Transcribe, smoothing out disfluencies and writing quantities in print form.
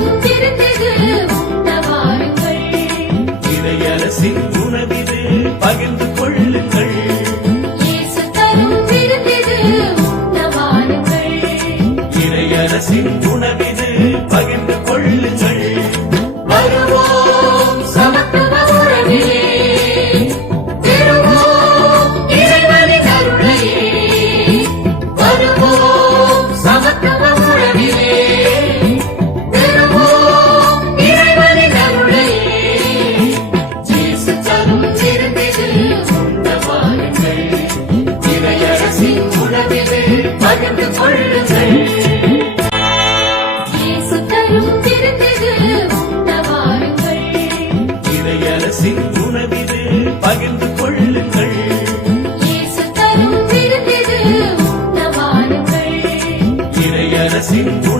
தரும் விருந்திது உண்ண வாருங்கள். இறையரசின் உணவிது பகிர்ந்து கொள்ளுங்கள். இயேசு தரும் விருந்திது உண்ண வாருங்கள். இறையரசின் உணவிது